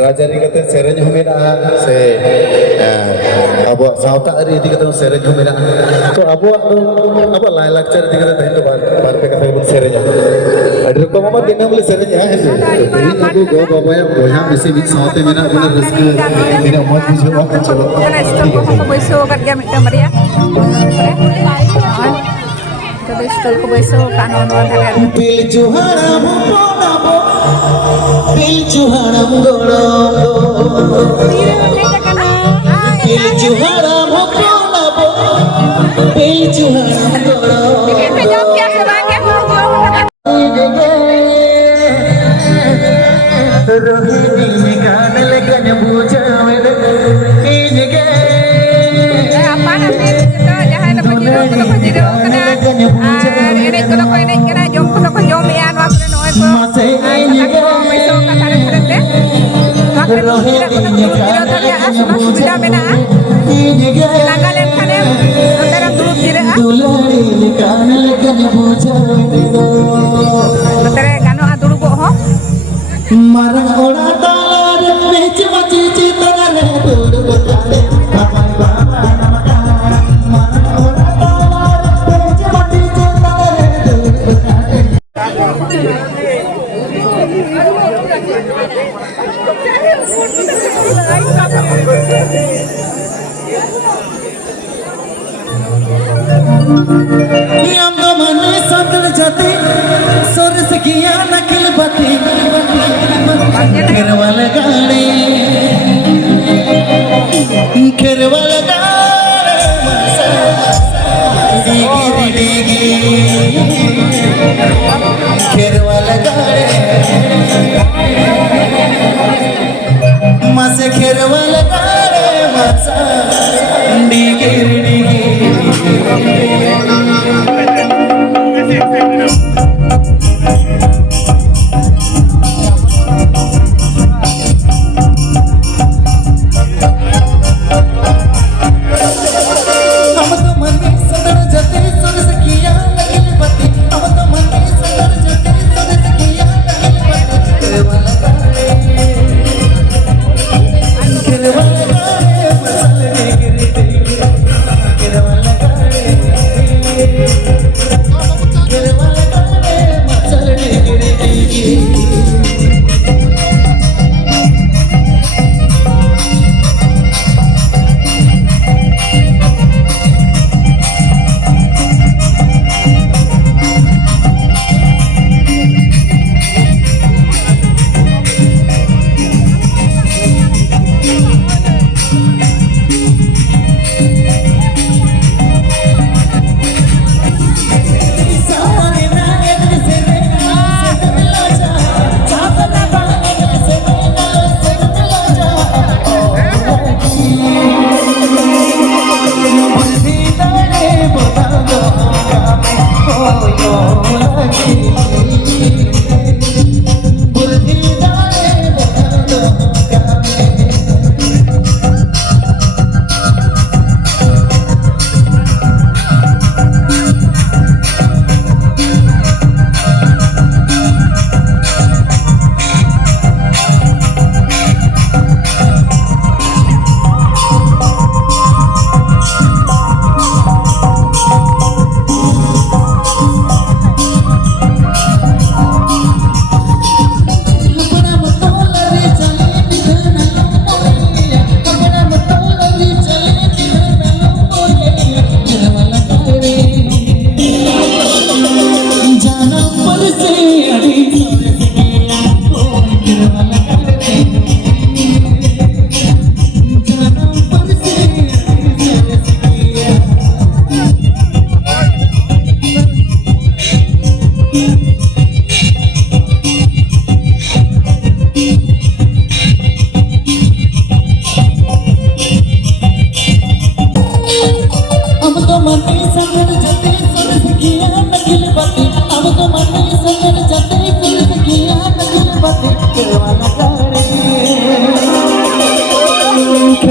राजारी कते सेरेंज हो मेरा से अब सावता अरी इदी कते सेरेंज हो मेरा तो अब लाइ लाक्चर इदी कते तहन तो बार पे कते बन सेरेंज अडी को मामा दिन हमले सेरेंज है तेरी अबो गो बाबाया बोया मिसे बिक सावते मेरा बने रस्क मेरा मत बुझो बात चलो ठीक है को बैसो कर गया मिटा मरिया तो स्टॉल को बैसो कानून वाला बिल जुहाराम पोनाबो बिल जुहाराम गोड़ो बिल जुहाराम पोनाबो बिल जुहाराम गोड़ो पे जाओ क्या सेवा के रोहिणी में गान लगन बुझावे इनगे apaan ambil kita jangan lupa jiru kena ini kalau kau ini kena jom kalau jom ya waktu noy ko besok kata kerja waktu jiru tadi asma sudah bena langgalan kane antara turut jiru antara kanu aduru ko ho marang ora talar mech machi chitare dur batale babai baba yang mana sadar jati soras kiya nakil bati kherwal gaane digi digi kherwal gaane mase kherwal gaane masa digi digi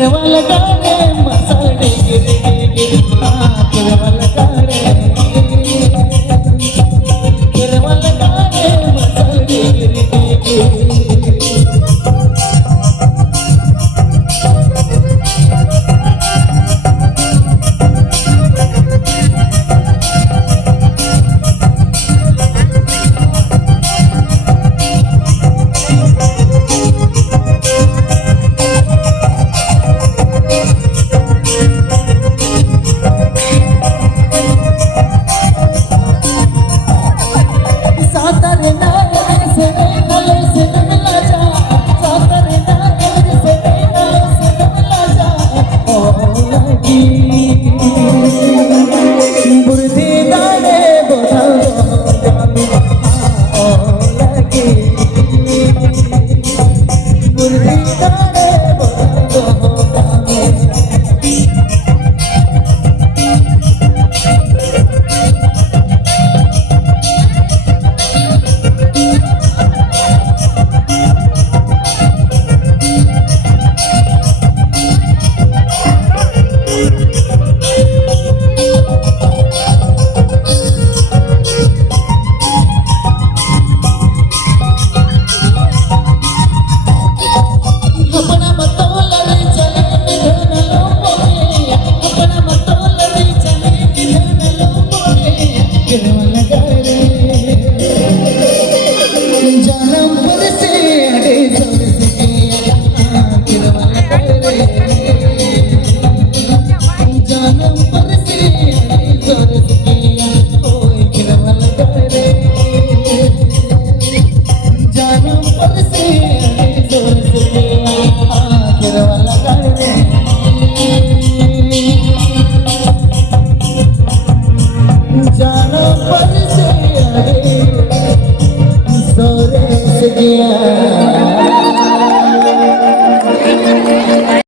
केरवा लगा रे मसाले गिरे केरवा लगा रे केरवा लगा रे मसाले गिरे Yeah.